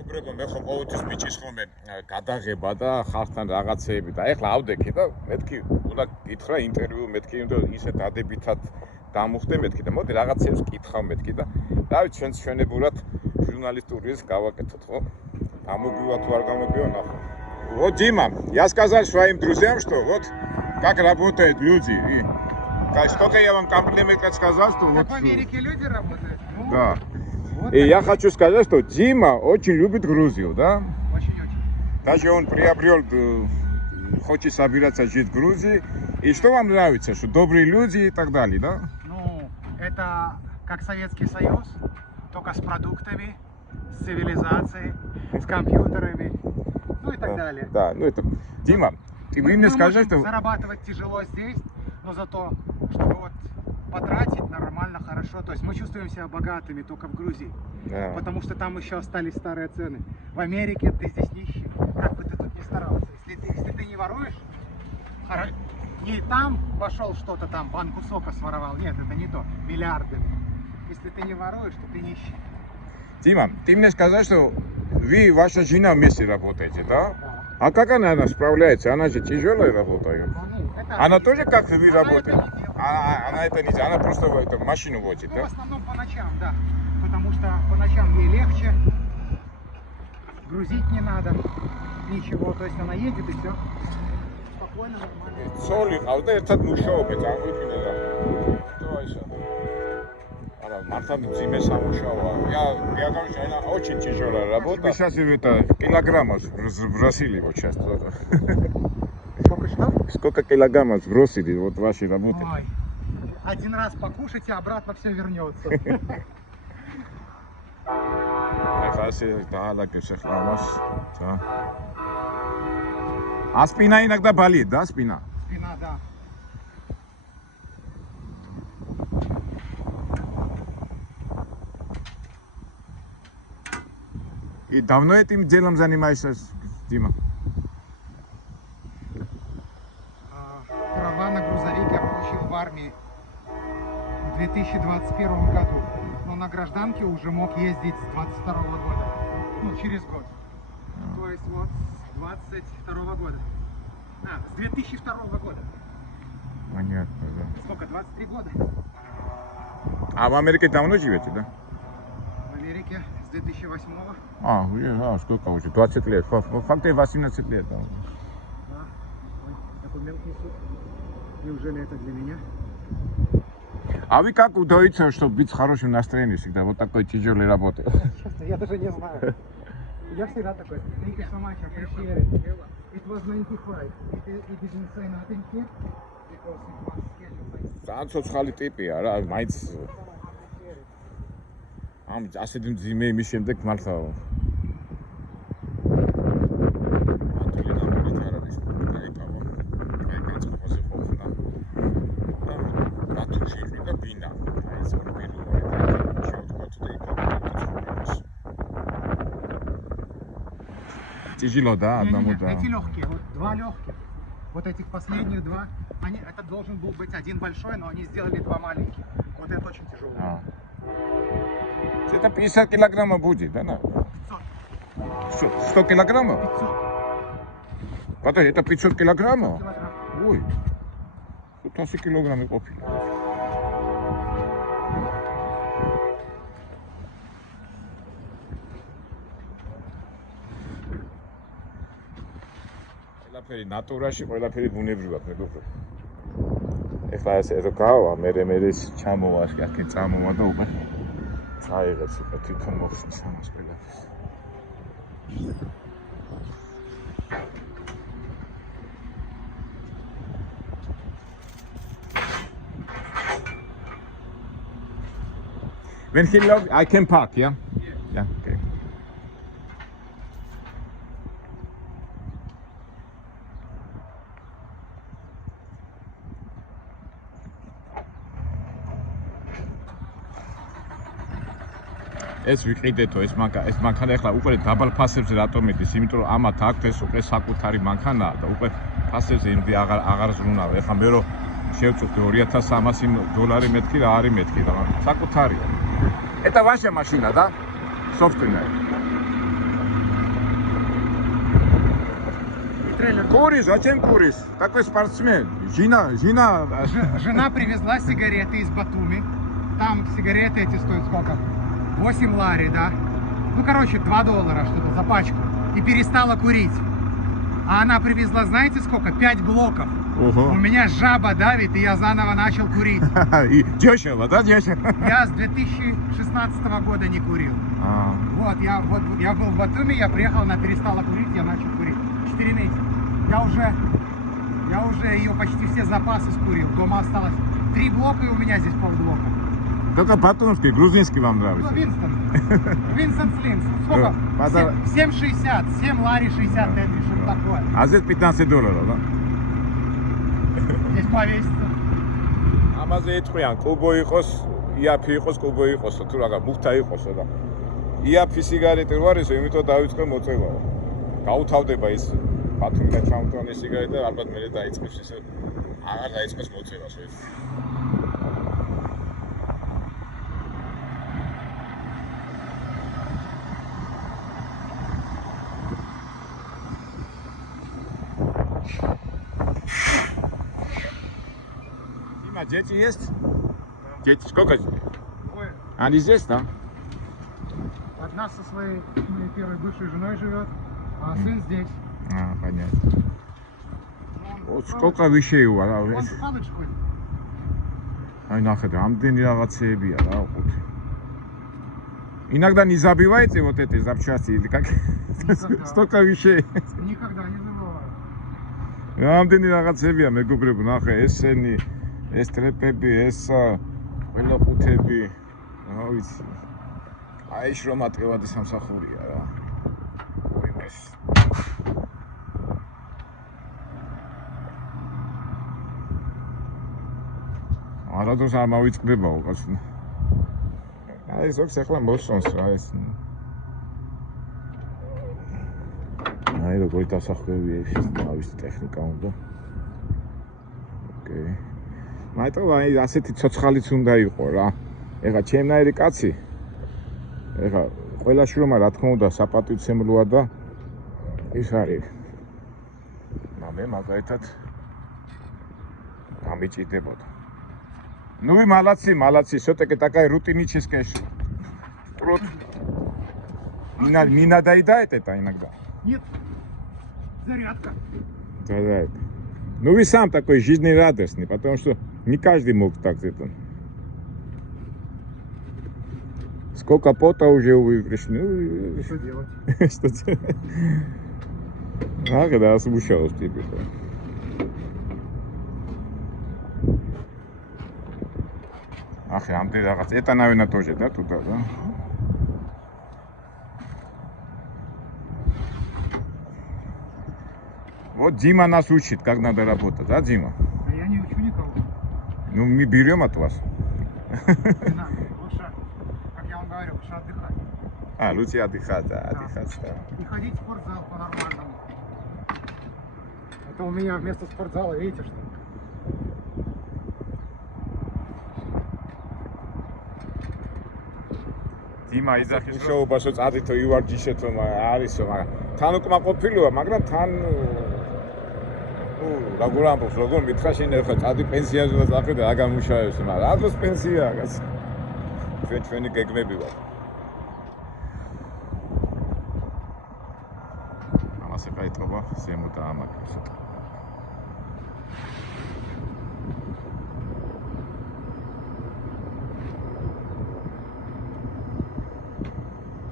მეგობრებო, მე ხომ ყოველთვის მიჭის ხოლმე გადაღება და ხალხთან რაღაცეები და ეხლა ავდექი და მეთქი უნდა გითხრა ინტერვიუ მეთქი ისე დადებითად დამუხდე მეთქი და მოდი რაღაცებს კითხავ მეთქი და დავით ჩვენებურად ჟურნალისტურიზ გავაკეთოთ ხო? Помогу от варгамобиона. Вот Дима, я сказал своим друзьям, что вот как работают люди. И сколько я вам комплиментов сказал, что вот... в Америке люди работают. Ну, да. Вот и я хочу сказать, что Дима очень любит Грузию, да? Очень-очень. Даже он приобрел, хочет собираться жить в Грузии. И что вам нравится, что добрые люди и так далее, да? Ну, это как Советский Союз, только с продуктами, с цивилизацией, с компьютерами, ну и так далее. Да, ну это... Дима, ты мне скажи, что... Зарабатывать тяжело здесь, но зато, чтобы вот потратить нормально, хорошо. То есть мы чувствуем себя богатыми только в Грузии, Да. потому что там еще остались старые цены. В Америке ты здесь нищий, как бы ты тут ни старался. Если ты не воруешь, не там пошел что-то там, банку сока своровал, нет, это не то, миллиарды. Если ты не воруешь, то ты нищий. Дима, ты мне сказал, что вы и ваша жена вместе работаете, да? А как она справляется? Она же тяжелая работает. Она тоже как вы работаете? Она это не делает, она просто машину водит, ну, да? в основном по ночам, да. Потому что по ночам ей легче, грузить не надо, ничего. То есть она едет и все. Спокойно, нормально. Соли, а вот этот мушаубе, там выпили, да? Мартан зиме самушава. Я говорю, что она очень тяжелая работа. Вы сейчас это килограммов сбросили вот сейчас. Сколько что? Сколько килограммов сбросили вот вашей работы? Ой, один раз покушайте, обратно все вернется. А спина иногда болит, да, спина? Спина, да. И давно этим делом занимаешься, Дима? Права на грузовик я получил в армии в 2021 году. Но на гражданке уже мог ездить с 22 года. Ну, через год. То есть вот с 22 года. С 2002 года. Понятно, да. Сколько? 23 года. А в Америке давно живете, да? В Америке с 2008. Сколько уже? 20 лет. Фактически 18 лет. Да. Да. Ой, документ несут. Неужели это для меня? А вы как удается, чтобы быть с хорошим настроением всегда, вот такой тяжелой работы? Честно, я даже не знаю. Я всегда такой. Thank you so much, I appreciate it. It was 95. It didn't say nothing here because it was scheduled. ძალიან ცოცხალი ტიპია რა, მაინც ამ ასეთი მძიმე იმის შემდეგ მართლა მათული ნამდვილად არ არის გაიკავა, გაიწყობაზე ყოფნა და რატო შეიძლება ბინა, აი ეს პირველი შევთქვათ და იქნება тяжело, да, одному, да. Эти легкие, вот два легких. Вот этих последних два, это должен был быть один большой, но они сделали два маленьких. Вот это очень тяжело. Это 50 килограммов будет, да? 500. 100 килограммов? 500. Подожди, это 500 килограммов? Килограмм. Ой, тут 100 килограммов купили. ყველაფერი ნატურაში, ყველაფერი ბუნებრივად, მეგობრებო. ეხლა ესე რო გავა, მე ჩამოვა, აქ წამოვა და უკვე წაიღებს უკვე თვითონ მოხსნის ამას ყველაფერს. When he log, I can park, yeah? Yeah, okay. ეს ვიყიდეთო ეს მანქანა ახლა უკვე დაბალ ფასებზე რატომ მიდის? იმიტომ რომ ამათ აქვს ეს უკვე საკუთარი მანქანაა და უკვე ფასებზე იმდი აღარ ზრუნავ. ახლა მე რო შევწუხდი $2300 მეთქი რა არის მეთქი და საკუთარია. Это ваша машина, да? Собственная. трейлер. Куришь? Зачем куришь? Такой спортсмен. Жена. Жена привезла сигареты из Батуми. Там сигареты эти стоят сколько? 8 лари, да? Ну, короче, $2 что-то за пачку. И перестала курить. А она привезла, знаете сколько? 5 блоков. У меня жаба давит, и я заново начал курить. И дешево, да, дешево? Я с 2016 года не курил. Вот, я был в Батуми, я приехал, она перестала курить, я начал курить. 4 месяца. Я уже ее почти все запасы скурил. Дома осталось 3 блока, и у меня здесь полблока. Только батумский, грузинский вам Ну, нравится? Винстон Слимс. Сколько? 7,60, 7 лари 60 эти, что такое. А здесь $15, да? Здесь повесится. ამაზე ეთქვიან, კუბო იყოს, იაფი იყოს, კუბო იყოსო, თუ რაღა მუხთა იყოსო და იაფი სიგარეტი რო არისო, იმიტომ დავიწყე მოწევაო. გაუთავდება ის ბათუმიდან ჩამოთვალი სიგარეტი და ალბათ მე დაიწყებს ისე აღარ დაიწყებს მოწევას ეს. Дима, дети есть? Дети, сколько? Ой, Они здесь, да? одна со своей моей первой бывшей женой живет, а сын здесь. Понятно. Вот сколько вещей у вас? Он в колледж ходит. Ай, нахер, ამდენი რაღაცეებია რა, უყურთ. Иногда не забиваете вот эти запчасти или как? Столько вещей. Никогда не забываю. ამდენი რაღაცეებია მეგობრებო, ნახე, ესენი, ეს ტრეპები, ეს ვილოყუთები, რა ვიცი. აი შრომა ტევადი სამსახურია რა. უიმეს. არადროს არ მავიწყდება უყოს. აი ზოგს ახლა მოსწონს რა ეს. აი როგორი დასახლებია ეს თავისი ტექნიკა უნდა. ოკეი. მაგრამ აი ასეთი ცოცხალიც უნდა იყო რა. ეხლა ჩემნაირი კაცი. ეხლა ყველა შრომა რა თქმა უნდა საპატივცემლოა და ის არის. მე მაგალითად გამიჭირდებოდა. Ну вы молодцы, все-таки такая рутиническая. Не надоедает это иногда? Нет, зарядка. Да. Ну вы сам такой жизнерадостный, потому что не каждый мог так это. Сколько пота уже вы пришли? Что делать? Что делать? А, когда смущалась тебе. Ах, ამდენი რაღაც ეტანავენა тоже, да, туда, да? Вот Дима нас учит, как надо работать, да, Дима? А я не учу никого. Ну, мы берем от вас. Не надо, лучше, как я вам говорю, лучше отдыхать. Лучше отдыхать, да, отдыхать, да. И ходить в спортзал по-нормальному. Это у меня вместо спортзала, видите, что? Дима იძახის მშოუბასო წადითო ივარჯიშეთო არისო, მაგრამ თან უკმაყოფილოა, მაგრამ თან როგორ ამბობს, როგორ მითხრა შენ ახლა წადი პენსიაზე და წახედე რა გამუშავებს, მაგრამ რა დროს პენსიაა კაც. ჩვენი გეგმები ვარ. ამას ეხა ეთყობა ზემოთ ამაკებს.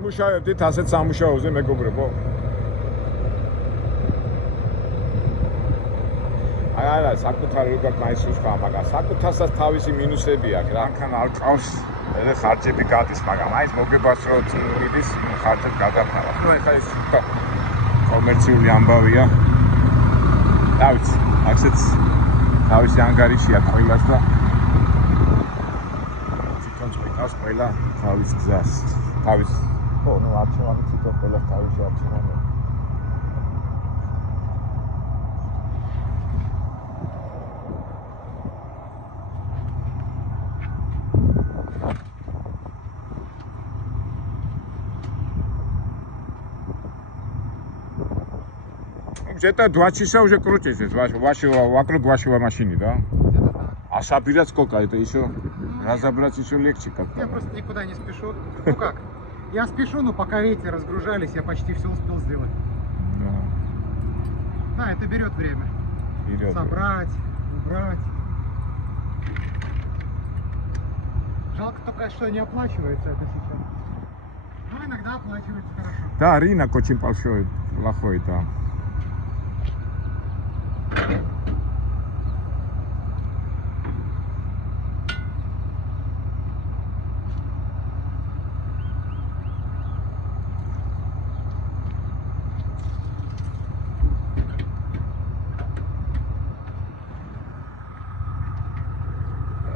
იმუშავებდით ასეთ სამუშაოზე მეგობრებო. არა, საკუთარი როგორ მაისურს ხა, მაგრამ საკუთასაც თავისი მინუსები აქვს რა. მანქანა არ ყავს, მე ხარჯები გადის, მაგრამ აი ეს მოგებას რო წიდის, ხარჯები გადაფარა. ნუ ეხა ის კომერციული ამბავია. რა ვიცი, ასეც თავისი ანგარიშია ყველას და თვითონ წვითავს ყველა თავის გზას. თავის ну, არჩევანი თვითონ ყველა თავისი არჩევანი. это 2 часа уже крутится, вашего машины, да? Где-то так. А собирать сколько? Это еще разобрать еще легче как-то. Я просто никуда не спешу. Ну как? Я спешу, но пока эти разгружались, я почти все успел сделать. Да, это берет время. Берет. Собрать, убрать. Жалко только, что не оплачивается это сейчас. Но иногда оплачивается хорошо. Да, рынок очень большой, плохой там.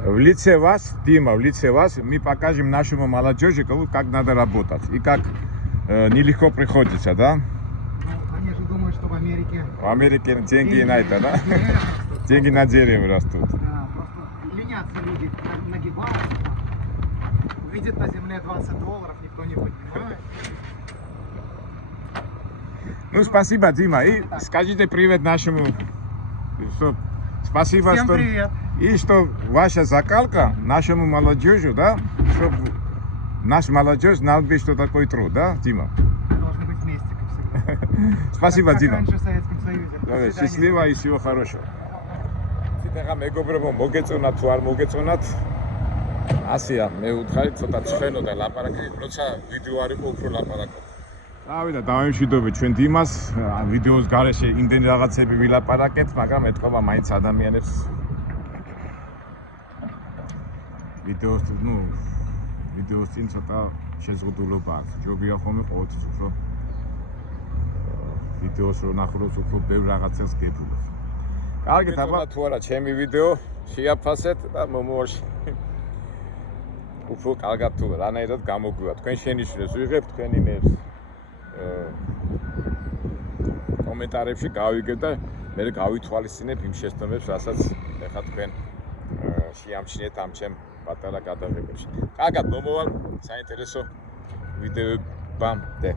В лице вас, Дима, в лице вас мы покажем нашему молодежи, как надо работать и как нелегко приходится, да? Ну, они же думают, что в Америке... В Америке деньги на это, да? деревья растут. Деньги на дереве растут. Да, просто ленятся люди, нагибаются. Увидят на земле $20, никто не поднимает. Ну, спасибо, Дима. И скажите привет нашему... Спасибо, Всем что... привет! И что ваша закалка нашему молодежи, да? Чтобы наш молодежь знал бы, что такое труд, да, Дима? Мы должны быть вместе, как всегда. Спасибо, как Дима. раньше в Советском Союзе. До Давай, свидания. счастливо и всего хорошего. ცოტა მეგობრებო მოგეწონათ თუ არ მოგეწონათ ასეა მე ვუთხარი ცოტა ცხენო და ლაპარაკი როცა ვიდეო არ იყო უფრო ლაპარაკობ დავიდა დავემშვიდობე ჩვენ დიმას ვიდეოს გარეშე იმდენი რაღაცები ვილაპარაკეთ მაგრამ ეთქობა მაინც ადამიანებს ვიდეოს წინ ცოტა შეზღუდულობა აქვს ჯობია ხოლმე ყოველთვის უფრო ვიდეოს რო ნახულობთ უფრო ბევრ რაღაცას გეფულობთ კარგით აბა თუ არა ჩემი ვიდეო შეაფასეთ და მომავალში უფრო კარგად თუ რანაირად გამოგვივა თქვენ შენიშვნებს ვიღებთ თქვენი ნებს კომენტარებში გავიგებ და მე გავითვალისწინებ იმ შეცდომებს რასაც ეხლა თქვენ შეამჩნიეთ ამ ჩემ პატარა გადაღებებში კარგად მომავალ საინტერესო ვიდეოებამდე